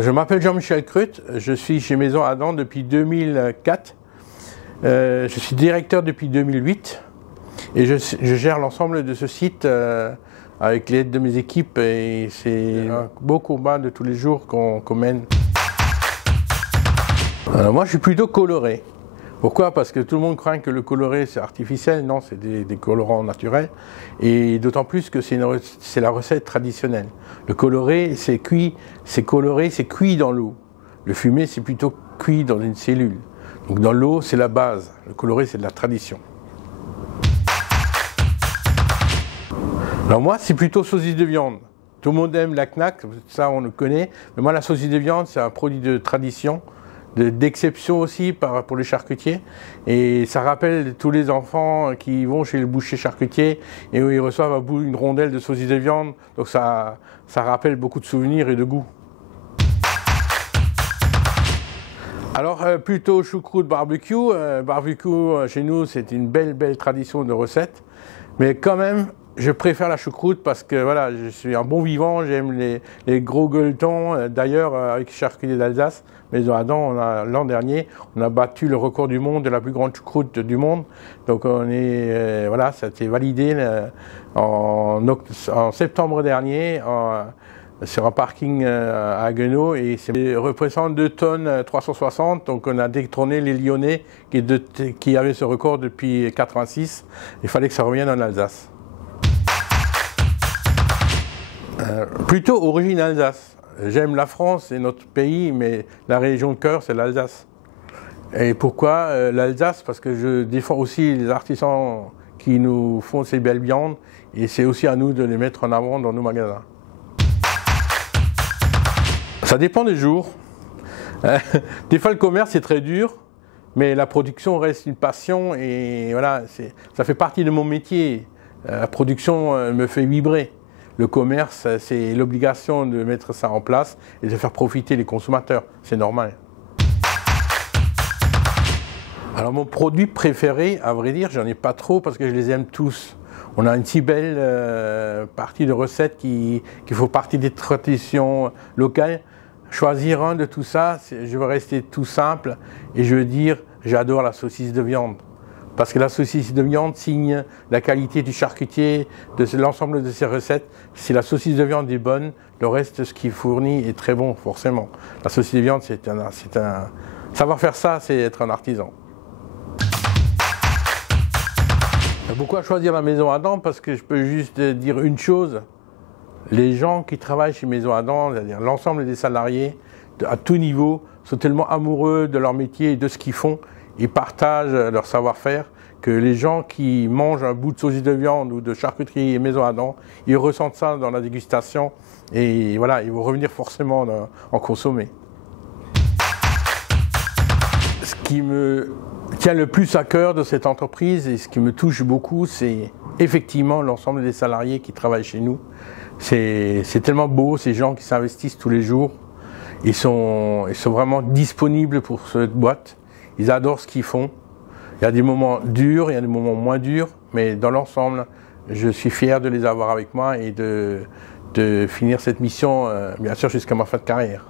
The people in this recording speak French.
Je m'appelle Jean-Michel Crut, je suis chez Maison Adam depuis 2004. Je suis directeur depuis 2008 et je gère l'ensemble de ce site avec l'aide de mes équipes et c'est un beau combat de tous les jours qu'on mène. Moi je suis plutôt coloré. Pourquoi? Parce que tout le monde craint que le coloré c'est artificiel. Non, c'est des colorants naturels. Et d'autant plus que c'est la recette traditionnelle. Le coloré, c'est cuit, c'est coloré, c'est cuit dans l'eau. Le fumé, c'est plutôt cuit dans une cellule. Donc dans l'eau, c'est la base. Le coloré, c'est de la tradition. Alors moi, c'est plutôt saucisse de viande. Tout le monde aime la knack, ça on le connaît. Mais moi, la saucisse de viande, c'est un produit de tradition. D'exception aussi pour les charcutiers, et ça rappelle tous les enfants qui vont chez le boucher charcutier et où ils reçoivent à bout une rondelle de saucisse de viande, donc ça rappelle beaucoup de souvenirs et de goût. Alors plutôt choucroute barbecue. Barbecue chez nous c'est une belle tradition de recette, mais quand même je préfère la choucroute parce que voilà, je suis un bon vivant, j'aime les gros gueuletons. D'ailleurs, avec Charcutier d'Alsace, Maison Adam, l'an dernier, on a battu le record du monde de la plus grande choucroute du monde. Donc voilà, ça a été validé en septembre dernier sur un parking à Guenot et ça représente 2 tonnes 360. Donc on a détrôné les Lyonnais qui avaient ce record depuis 1986. Il fallait que ça revienne en Alsace. Plutôt origine Alsace. J'aime la France, c'est notre pays, mais la région de cœur, c'est l'Alsace. Et pourquoi l'Alsace? Parce que je défends aussi les artisans qui nous font ces belles viandes, et c'est aussi à nous de les mettre en avant dans nos magasins. Ça dépend des jours. Des fois, le commerce, c'est très dur, mais la production reste une passion, et voilà, ça fait partie de mon métier. La production me fait vibrer. Le commerce, c'est l'obligation de mettre ça en place et de faire profiter les consommateurs. C'est normal. Alors mon produit préféré, à vrai dire, j'en ai pas trop parce que je les aime tous. On a une si belle partie de recettes qui font partie des traditions locales. Choisir un de tout ça, je veux rester tout simple et je veux dire, j'adore la saucisse de viande. Parce que la saucisse de viande signe la qualité du charcutier, de l'ensemble de ses recettes. Si la saucisse de viande est bonne, le reste, ce qu'il fournit, est très bon, forcément. La saucisse de viande, c'est un... Savoir faire ça, c'est être un artisan. Pourquoi choisir la Maison Adam? Parce que je peux juste dire une chose. Les gens qui travaillent chez Maison Adam, c'est-à-dire l'ensemble des salariés, à tout niveau, sont tellement amoureux de leur métier et de ce qu'ils font. Ils partagent leur savoir-faire, que les gens qui mangent un bout de saucisse de viande ou de charcuterie et Maison Adam, ils ressentent ça dans la dégustation et voilà, ils vont revenir forcément en consommer. Ce qui me tient le plus à cœur de cette entreprise et ce qui me touche beaucoup, c'est effectivement l'ensemble des salariés qui travaillent chez nous. C'est tellement beau, ces gens qui s'investissent tous les jours. Ils sont vraiment disponibles pour cette boîte. Ils adorent ce qu'ils font. Il y a des moments durs, il y a des moments moins durs, mais dans l'ensemble, je suis fier de les avoir avec moi et de finir cette mission, bien sûr, jusqu'à ma fin de carrière.